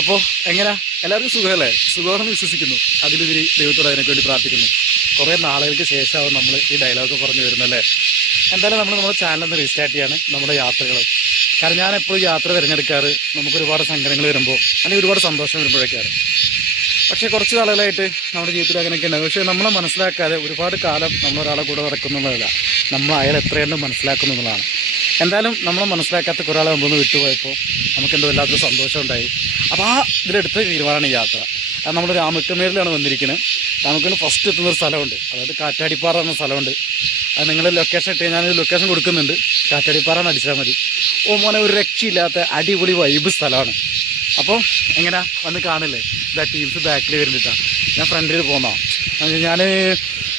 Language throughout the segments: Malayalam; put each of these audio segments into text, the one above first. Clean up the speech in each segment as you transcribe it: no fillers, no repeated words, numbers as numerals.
അപ്പോൾ എങ്ങനെയാ എല്ലാവർക്കും സുഖമല്ലേ? സുഖമാണെന്ന് വിശ്വസിക്കുന്നു. അതിലുപരി ദൈവത്തോട് അതിനൊക്കെ വേണ്ടി പ്രാർത്ഥിക്കുന്നു. കുറേ നാളുകൾക്ക് ശേഷമാവും നമ്മൾ ഈ ഡയലോഗ് പറഞ്ഞു വരുന്നല്ലേ. എന്തായാലും നമ്മുടെ ചാനലൊന്ന് റീസ്റ്റാർട്ട് ചെയ്യാണ് നമ്മുടെ യാത്രകൾ. കാരണം ഞാൻ എപ്പോഴും യാത്ര തിരഞ്ഞെടുക്കാറ് നമുക്ക് ഒരുപാട് സങ്കടങ്ങൾ വരുമ്പോൾ അല്ലെങ്കിൽ ഒരുപാട് സന്തോഷം വരുമ്പോഴൊക്കെയാണ്. പക്ഷേ കുറച്ച് നാളുകളായിട്ട് നമ്മുടെ ജീവിതത്തിൽ അങ്ങനെയൊക്കെ ഉണ്ടാകും. പക്ഷേ നമ്മളെ മനസ്സിലാക്കാതെ ഒരുപാട് കാലം നമ്മളൊരാളെ കൂടെ നടക്കുന്നതല്ല, നമ്മൾ അയാൾ എത്രയെണ്ണം മനസ്സിലാക്കുന്നതാണ്. എന്തായാലും നമ്മളെ മനസ്സിലാക്കാത്ത കുറേ ആളെ മുമ്പൊന്ന് വിട്ടുപോയപ്പോൾ നമുക്കെന്തോ വല്ലാത്തൊരു സന്തോഷം ഉണ്ടായി. അപ്പോൾ ആ ഇതിലെടുത്ത തീരുമാനമാണ് ഈ യാത്ര. അത് നമ്മൾ രാമക്കമേരിലാണ് വന്നിരിക്കുന്നത്. രാമക്കമേരിൽ ഫസ്റ്റ് എത്തുന്നൊരു സ്ഥലമുണ്ട്, അതായത് കാറ്റാടിപ്പാറ എന്ന സ്ഥലമുണ്ട്. അത് നിങ്ങൾ ലൊക്കേഷൻ ഇട്ട് ഞാനൊരു ലൊക്കേഷൻ കൊടുക്കുന്നുണ്ട്. കാറ്റാടിപ്പാറ എന്ന് അടിച്ചാൽ മതി. ഓ മോനെ, ഒരു രക്ഷയില്ലാത്ത അടിപൊളി വൈബ് സ്ഥലമാണ്. അപ്പോൾ എങ്ങനെ വന്ന് കാണില്ലേ? ഇതാ ടീംസ് ബാക്കിൽ വരുന്നിട്ടാണ്. ഞാൻ ഫ്രണ്ടിൽ പോന്നതാണ്.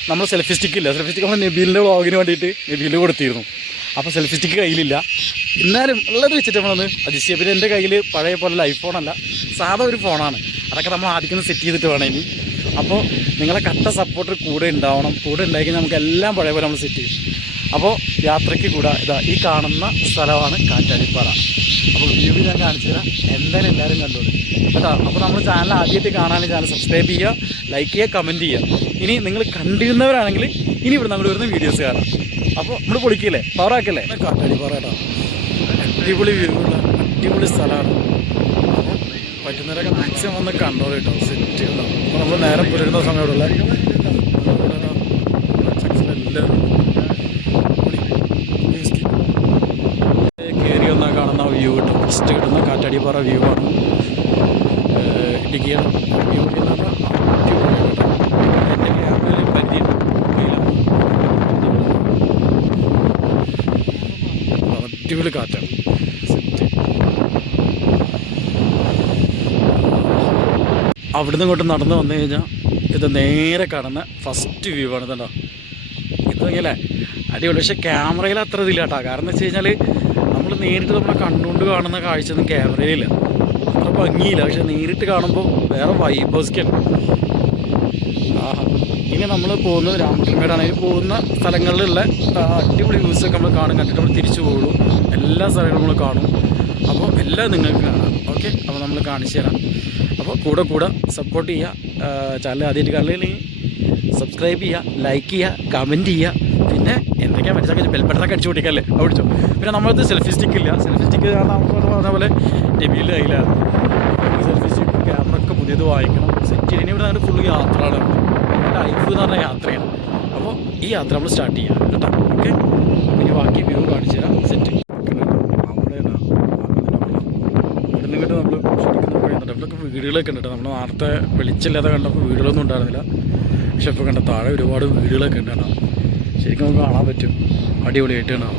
നമ്മൾ സെൽഫി സ്റ്റിക്കില്ല, സെൽഫി സ്റ്റിക്ക് നമ്മൾ നബീലിൻ്റെ വ്ളോഗിന് വേണ്ടിയിട്ട് നബീലിൽ കൊടുത്തിരുന്നു. അപ്പോൾ സെൽഫി സ്റ്റിക്ക് കയ്യിലില്ല. എന്നാലും ഉള്ളത് വെച്ചിട്ട് നമ്മളൊന്ന് അഡ്ജസ്റ്റ് ചെയ്യാം. പിന്നെ എൻ്റെ കയ്യിൽ പഴയ പോലെ ഐഫോണല്ല, സാധാ ഒരു ഫോണാണ്. അതൊക്കെ നമ്മൾ ആദ്യം സെറ്റ് ചെയ്തിട്ട് വേണം ഇനി. അപ്പോൾ നിങ്ങളെ കട്ട സപ്പോർട്ട് കൂടെ ഉണ്ടാവണം. കൂടെ ഉണ്ടാക്കി നമുക്ക് എല്ലാം പഴയ പോലെ നമ്മൾ സെറ്റ് ചെയ്യും. അപ്പോൾ യാത്രയ്ക്ക് കൂടെ ഇതാ ഈ കാണുന്ന സ്ഥലമാണ് കാറ്റാടിപ്പാറ. അപ്പോൾ വ്യൂ ഞാൻ കാണിച്ചു തരാം. എന്തായാലും എല്ലാവരും കണ്ടോളൂ കേട്ടോ. അപ്പോൾ നമ്മൾ ചാനൽ ആദ്യമായിട്ട് കാണാനും ചാനൽ സബ്സ്ക്രൈബ് ചെയ്യുക, ലൈക്ക് ചെയ്യുക, കമൻറ്റ് ചെയ്യുക. ഇനി നിങ്ങൾ കണ്ടിരുന്നവരാണെങ്കിൽ ഇനി ഇവിടെ നമ്മൾ വരുന്ന വീഡിയോസ് കാണാം. അപ്പോൾ നമ്മൾ പൊളിക്കില്ലേ, പവറാക്കല്ലേ? കാറ്റാടിപ്പാറ കേട്ടോ, അടിപൊളി വ്യൂ ഉള്ള അടിപൊളി സ്ഥലമാണ്. അപ്പോൾ പറ്റുന്നവരൊക്കെ മാക്സിമം വന്ന് കണ്ടോളൂ കേട്ടോ, സെറ്റ് കേട്ടോ. അപ്പോൾ നമ്മൾ നേരം പുലരുന്ന സമയമുള്ള എല്ലാവരും കയറി വന്നാൽ കാണുന്ന വ്യൂ കിട്ടും. ഫസ്റ്റ് കിട്ടുന്ന കാറ്റാടിപ്പാറ വ്യൂ ആണ്. ഇടുക്കിയാണ് വ്യൂ എന്ന് പറഞ്ഞാൽ എൻ്റെ ക്യാമറയിൽ പരിചയം അടിപൊളി കാറ്റാണ്. അവിടുന്ന് ഇങ്ങോട്ട് നടന്നു വന്നു കഴിഞ്ഞാൽ ഇത് നേരെ കാണുന്ന ഫസ്റ്റ് വ്യൂ ആണ്. ഇതുണ്ടോ, ഇതല്ലേ അടിപൊളി. പക്ഷേ ക്യാമറയിൽ അത്ര ഇതില്ല കേട്ടോ. കാരണം എന്ന് വെച്ച് കഴിഞ്ഞാൽ നമ്മൾ നേരിട്ട് നമ്മുടെ കണ്ണുകൊണ്ട് കാണുന്ന കാഴ്ചയൊന്നും ക്യാമറയിലില്ല, അത്ര ഭംഗിയില്ല. പക്ഷെ നേരിട്ട് കാണുമ്പോൾ വേറെ വൈബോസ്ക്കാണ്. ആഹാ. ഇനി നമ്മൾ പോകുന്നത് രാമക്കൽമേടാണെങ്കിൽ പോകുന്ന സ്ഥലങ്ങളിലുള്ള അടിപൊളി വ്യൂസൊക്കെ നമ്മൾ കണ്ടിട്ട് നമ്മൾ തിരിച്ചു പോകുള്ളൂ. എല്ലാ സ്ഥലങ്ങളും നമ്മൾ കാണും. അപ്പോൾ എല്ലാം നിങ്ങൾക്ക് കാണാം. ഓക്കെ, അപ്പോൾ നമ്മൾ കാണിച്ചു തരാം. അപ്പോൾ കൂടെ സപ്പോർട്ട് ചെയ്യുക. ചാനൽ ആദ്യമായിട്ട് കാണുകയാണെങ്കിൽ സബ്സ്ക്രൈബ് ചെയ്യുക, ലൈക്ക് ചെയ്യുക, കമൻറ്റ് ചെയ്യുക. പിന്നെ എന്തൊക്കെയാണ് മനസ്സിലാക്കി ബെൽബട്ടനൊക്കെ അടിച്ചു പൊട്ടിക്കല്ലേ അടിച്ചോ. പിന്നെ നമ്മളത് സെൽഫി സ്റ്റിക്ക് ഇല്ല. സെൽഫി സ്റ്റിക്ക് നമുക്ക് പറഞ്ഞ ടെബിയിലെ കയ്യിലാണ്. സെൽഫി സ്റ്റിക്ക് ക്യാമറ ഒക്കെ പുതിയത് വാങ്ങിക്കണം, സെറ്റ് ചെയ്യണം. ഇവിടെ നിന്ന് ഫുള്ള് യാത്രയാണ്, ലൈഫ് എന്ന് പറഞ്ഞ യാത്രയാണ്. അപ്പോൾ ഈ യാത്ര നമ്മൾ സ്റ്റാർട്ട് ചെയ്യാം കേട്ടോ. ഓക്കെ, ഇനി ബാക്കി വ്യൂ കാണിച്ചു തരാം. സെറ്റ് ഇവിടുന്ന് നമ്മൾ ശരിക്കും പറയുന്നുണ്ട്. ഇവിടെയൊക്കെ വീടുകളൊക്കെ ഉണ്ട് കേട്ടോ. നമ്മൾ നേരത്തെ വെളിച്ചില്ലാതെ കണ്ടപ്പോൾ വീടുകളൊന്നും ഉണ്ടായിരുന്നില്ല. പക്ഷെ ഇപ്പോൾ കണ്ട താഴെ ഒരുപാട് വീടുകളൊക്കെ ഉണ്ട് കേട്ടോ. ശരിക്കും നമുക്ക് കാണാൻ പറ്റും, അടിപൊളിയായിട്ട് കാണാം.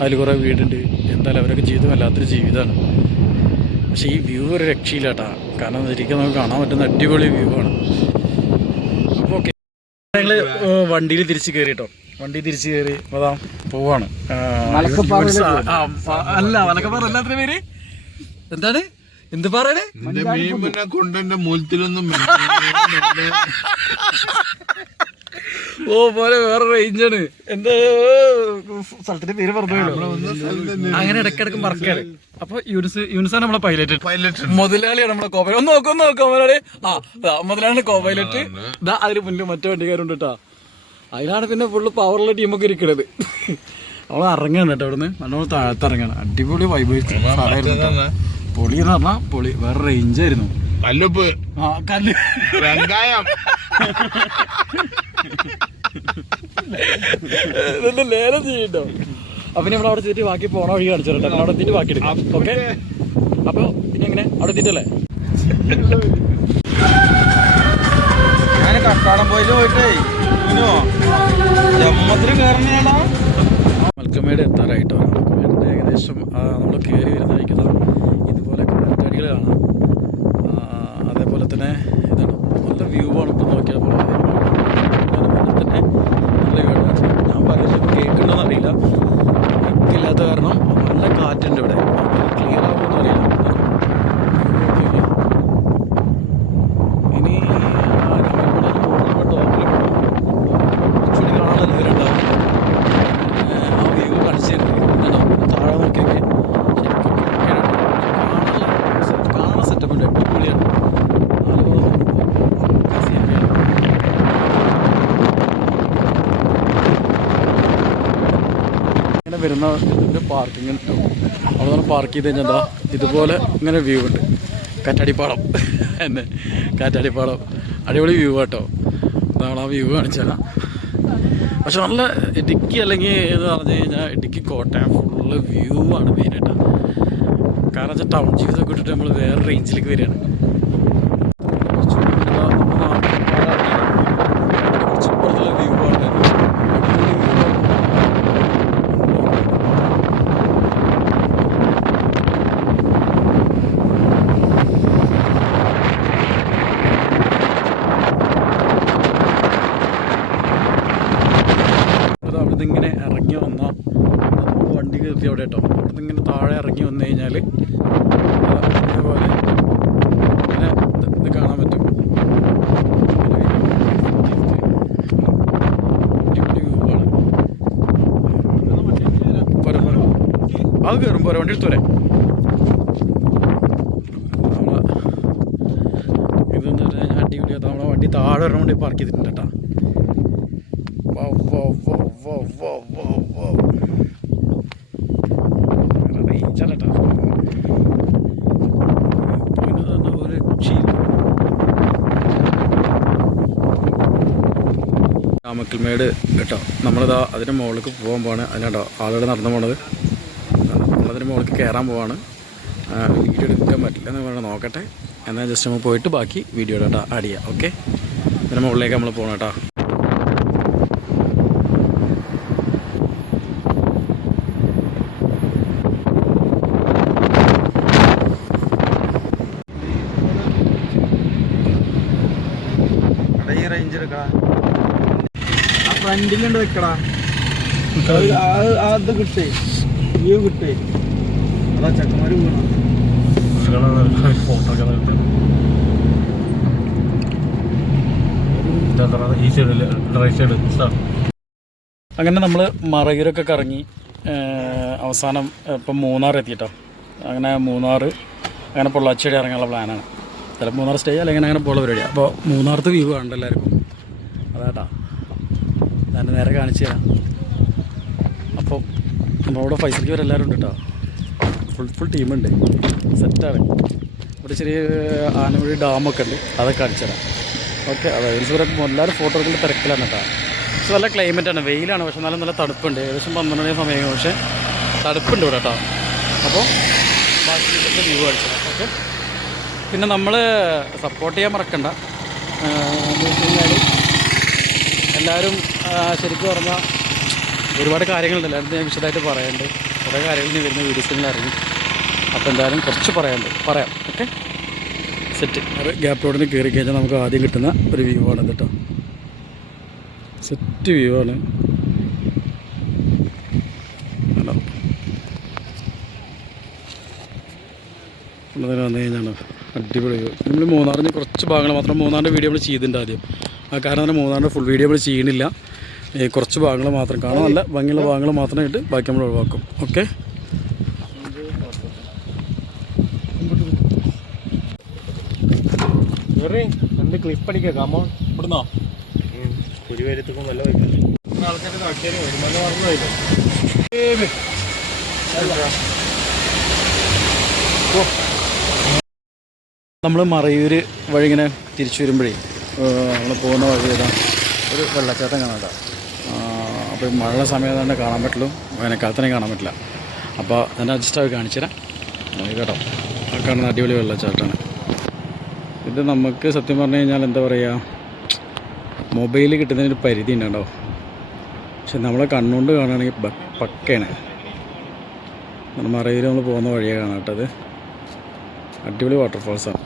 അതിൽ കുറേ വീടുണ്ട്. എന്തായാലും അവരൊക്കെ ജീവിതം വല്ലാത്തൊരു ജീവിതമാണ്. പക്ഷേ ഈ വ്യൂ ഒരു രക്ഷയില്ല കേട്ടോ. കാരണം ശരിക്കും നമുക്ക് കാണാൻ പറ്റുന്ന അടിപൊളി വ്യൂ ആണ്. അപ്പോൾ ഓക്കെ, ഞങ്ങൾ വണ്ടിയിൽ തിരിച്ച് കയറി കേട്ടോ. വണ്ടി തിരിച്ച് കയറി അതാ പോവാണ്. അല്ല മലക്കപ്പാറ എല്ലാത്തിൻ്റെ പേര് എന്താണ്? എന്ത് പറയണേ? ഓ പോലെ വേറെ റേഞ്ചാണ്. എന്താ സ്ഥലത്തിന്റെ പേര് പറഞ്ഞല്ലോ. അങ്ങനെ ഇടയ്ക്കിടക്ക് മറക്കാറ്. അപ്പൊ യൂനിസാണ് നമ്മളെ പൈലറ്റ്, മുതലാളിയാണ് നമ്മളെ കോപ്പൈലറ്റ്. ഒന്ന് നോക്കാം മുതലാളി. മുതലാളിയാണ് കോപ്പൈലറ്റ്. ഇതാ അതിന് മുന്നിൽ മറ്റേ വണ്ടിക്കാരുണ്ട് കേട്ടോ. അതിലാണ് പിന്നെ ഫുള്ള് പവറുള്ള ടീമൊക്കെ ഇരിക്കണത്. നമ്മൾ ഇറങ്ങാണ് കേട്ടോ. അവിടുന്ന് നമ്മൾ താഴത്ത് ഇറങ്ങാണ്. അടിപൊളി വൈബ് സ്ഥലമായിരുന്നു. പൊളി എന്ന് പറഞ്ഞാൽ പൊളി, വേറെ റേഞ്ചായിരുന്നു. കല്ലുപ്പ് വെങ്കായം ലേലം ചെയ്യട്ടോ. അപ്പൊ നമ്മൾ അവിടെ ചെയ്തിട്ട് ബാക്കി പോണ വഴി കാണിച്ചു കേട്ടോ. അവിടെ എത്തിയിട്ട് ബാക്കി എടുക്കാം. ഓക്കെ, അപ്പൊ ഇനി എങ്ങനെ അവിടെ എത്തിയിട്ടല്ലേ? ഞാൻ കക്കാടംപോയിൽ പോയിട്ടേ ജമ്മത്തിന് കയറുന്നതാണോ? മൽക്കമേട് എത്താറായിട്ടോ. മൽക്കമേടിന്റെ ഏകദേശം നമ്മൾ കയറി വരുന്ന വഴിക്കുന്ന ഇതുപോലെ കാറ്റാടികൾ കാണാം. അതേപോലെ തന്നെ ഇതാണ് നല്ല വ്യൂ ആണ്. ഇപ്പോൾ നോക്കിയാൽ പോലെ തന്നെ നല്ല കാറ്റ്. ഞാൻ പറയുന്നത് കേൾക്കണമെന്ന് അറിയില്ല, ഇല്ലാത്ത കാരണം നല്ല കാറ്റുണ്ട് ഇവിടെ. ക്ലിയർ ആകുമെന്ന് അറിയില്ല. ഇനി ടോപ്പിൽ കുറച്ചുകൂടി കാണാനുള്ള ഇവരുണ്ടാവും. ആ വ്യൂ കാണിച്ചു തരുന്നത് താഴെ നോക്കിയൊക്കെ ശരിക്കും വരുന്ന ഇതിൻ്റെ പാർക്കിംഗ് ഉണ്ടാവും. അവിടെ നിന്ന് പാർക്ക് ചെയ്ത് കഴിഞ്ഞാൽ എന്താ ഇതുപോലെ ഇങ്ങനെ വ്യൂ ഉണ്ട്. കാറ്റാടിപ്പാടം എന്നെ കാറ്റാടിപ്പാടം അടിപൊളി വ്യൂ കേട്ടോ. നമ്മൾ ആ വ്യൂ കാണിച്ചാൽ പക്ഷെ നല്ല ഇടുക്കി അല്ലെങ്കിൽ എന്ന് പറഞ്ഞു കഴിഞ്ഞാൽ ഇടുക്കി കോട്ടയം ഫുള്ള് വ്യൂ ആണ് മെയിനായിട്ടാണ്. കാരണം വെച്ചാൽ ടൗൺ ജീവിതമൊക്കെ ഇട്ടിട്ട് നമ്മൾ വേറെ റേഞ്ചിലേക്ക് വരികയാണ്. കുറച്ചിപ്പുറത്തുള്ള വ്യൂ ആണ്. അവിടുന്ന് ഇങ്ങനെ ഇറങ്ങി വന്നാൽ വണ്ടി കയറ്റി അവിടെ കേട്ടോ. അവിടുന്ന് ഇങ്ങനെ താഴെ ഇറങ്ങി വന്നു കഴിഞ്ഞാൽ ഇതേപോലെ ഇങ്ങനെ ഇത് കാണാൻ പറ്റും. അത് കയറും പോരെ, വണ്ടി എടുത്തു വരെ. ഇതെന്ന് പറഞ്ഞാൽ അടിപൊളിയാ. നമ്മളെ വണ്ടി താഴെ വരണ വണ്ടി പാർക്ക് ചെയ്തിട്ടുണ്ട് കേട്ടോ. രാമക്കൽമേട് കേട്ടോ. നമ്മളിതാ അതിൻ്റെ മുകളിലേക്ക് പോകാൻ പോവാണ്. അതിനാട്ടോ ആളുകൾ നടന്നു പോണത്. നമ്മളതിൻ്റെ മുകളിലേക്ക് കയറാൻ പോവാണ്. വീഡിയോ എടുക്കാൻ പറ്റില്ല എന്ന് പറഞ്ഞാൽ നോക്കട്ടെ. എന്നാൽ ജസ്റ്റ് നമ്മൾ പോയിട്ട് ബാക്കി വീഡിയോ കേട്ടോ ആഡ് ചെയ്യാം. ഓക്കെ, ഇതിൻ്റെ മുകളിലേക്ക് നമ്മൾ പോകണം കേട്ടോ. ഫ്രണ്ടിലുണ്ട് വെക്കടാ. അത് കിട്ടേ വ്യൂ കിട്ടേ. അതാ ചെക്കന്മാര് വീണ അങ്ങനെ നമ്മൾ മറയൂരൊക്കെ കറങ്ങി അവസാനം ഇപ്പം മൂന്നാർ എത്തിയിട്ടോ. അങ്ങനെ മൂന്നാർ അങ്ങനെ പൊള്ളാച്ചിയുടെ ഇറങ്ങാനുള്ള പ്ലാനാണ്. ചിലപ്പോൾ മൂന്നാർ സ്റ്റേ അല്ലെങ്കിൽ അങ്ങനെ പോലുള്ള പരിപാടിയാണ്. അപ്പോൾ മൂന്നാറത്തെ വ്യൂ കാണണ്ട എല്ലാവർക്കും. അതാട്ടാ ഞാൻ നേരെ കാണിച്ചു തരാം. അപ്പോൾ നമ്മളവിടെ ഫൈസൽക്ക് വരെ എല്ലാവരും ഉണ്ട് കേട്ടോ. ഫുൾ ടീമുണ്ട്, സെറ്റാണ്. ഇവിടെ ചെറിയ ആനമുഴി ഡാമൊക്കെ ഉണ്ട്, അതൊക്കെ കാണിച്ചു തരാം. ഓക്കെ, അതായത് എല്ലാവരും ഫോട്ടോകളുടെ തിരക്കിലാണ് കേട്ടോ. പക്ഷെ നല്ല ക്ലൈമറ്റാണ്, വെയിലാണ്. പക്ഷെ നല്ല തണുപ്പുണ്ട്. ഏകദേശം 12 മണി സമയം, പക്ഷേ തണുപ്പുണ്ട് ഇവിടെ കേട്ടോ. അപ്പോൾ ബാക്കി ഇവിടുത്തെ വ്യൂ കാണിച്ചു തരാം. ഓക്കെ, പിന്നെ നമ്മൾ സപ്പോർട്ട് ചെയ്യാൻ മറക്കണ്ട. എന്ന് വെച്ച് കഴിഞ്ഞാൽ എല്ലാവരും ശരിക്കും പറഞ്ഞാൽ ഒരുപാട് കാര്യങ്ങളുണ്ട്. എല്ലാവരും ഞാൻ വിശദമായിട്ട് പറയാനുണ്ട്. കുറേ കാര്യങ്ങൾ ഇനി വരുന്ന വീഡിയോസിൽ ഇറങ്ങി. അപ്പോൾ എന്തായാലും കുറച്ച് പറയാം. Okay, set. അത് ഗ്യാപ്പ് റോഡിന് കയറി കഴിഞ്ഞാൽ നമുക്ക് ആദ്യം കിട്ടുന്ന ഒരു വ്യൂ ആണ് കേട്ടോ. സെറ്റ് വ്യൂ ആണ്. ഉള്ളതിന് വന്നു കഴിഞ്ഞാൽ അടിപൊളി വ്യൂ. നമ്മൾ മൂന്നാറിന് കുറച്ച് ഭാഗങ്ങൾ മാത്രം, മൂന്നാറിൻ്റെ വീഡിയോ നമ്മൾ ചെയ്തിട്ടുണ്ട് ആദ്യം. ആ കാരണം തന്നെ മൂന്നാറിൻ്റെ ഫുൾ വീഡിയോ നമ്മൾ ചെയ്യണില്ല. കുറച്ച് ഭാഗങ്ങൾ മാത്രം കാണാൻ നല്ല ഭംഗിയുള്ള ഭാഗങ്ങൾ മാത്രമായിട്ട് ബാക്കി നമ്മൾ ഒഴിവാക്കും. ഓക്കെ, എന്ത് ക്ലിപ്പ് അടിക്കുക കാമോ ഇവിടുന്നോ ഒരു പേരത്തേക്കും വല്ല ആൾക്കാർ നാട്ടിൽ വരുമാനം മറന്നു. നമ്മൾ മറയൂർ വഴി ഇങ്ങനെ തിരിച്ചു വരുമ്പോഴേ നമ്മൾ പോകുന്ന വഴി ഏതാ ഒരു വെള്ളച്ചാട്ടം കാണാം. അപ്പോൾ മഴ സമയത്ത് തന്നെ കാണാൻ പറ്റുള്ളൂ, വേനൽക്കാലത്തന്നെ കാണാൻ പറ്റില്ല. അപ്പോൾ ഞാൻ അഡ്ജസ്റ്റ് ആയി കാണിച്ചു തരാം കേട്ടോ. ആ കാണുന്ന അടിപൊളി വെള്ളച്ചാട്ടമാണ് ഇത്. നമുക്ക് സത്യം പറഞ്ഞു കഴിഞ്ഞാൽ എന്താ പറയുക, മൊബൈലിൽ കിട്ടുന്നതിനൊരു പരിധി ഉണ്ടോ. പക്ഷെ നമ്മളെ കണ്ണുകൊണ്ട് കാണുകയാണെങ്കിൽ പക്കയാണ്. മറയൂർ നമ്മൾ പോകുന്ന വഴിയാണ് കാണാം കേട്ടോ. അത് അടിപൊളി വാട്ടർഫാൾസാണ്.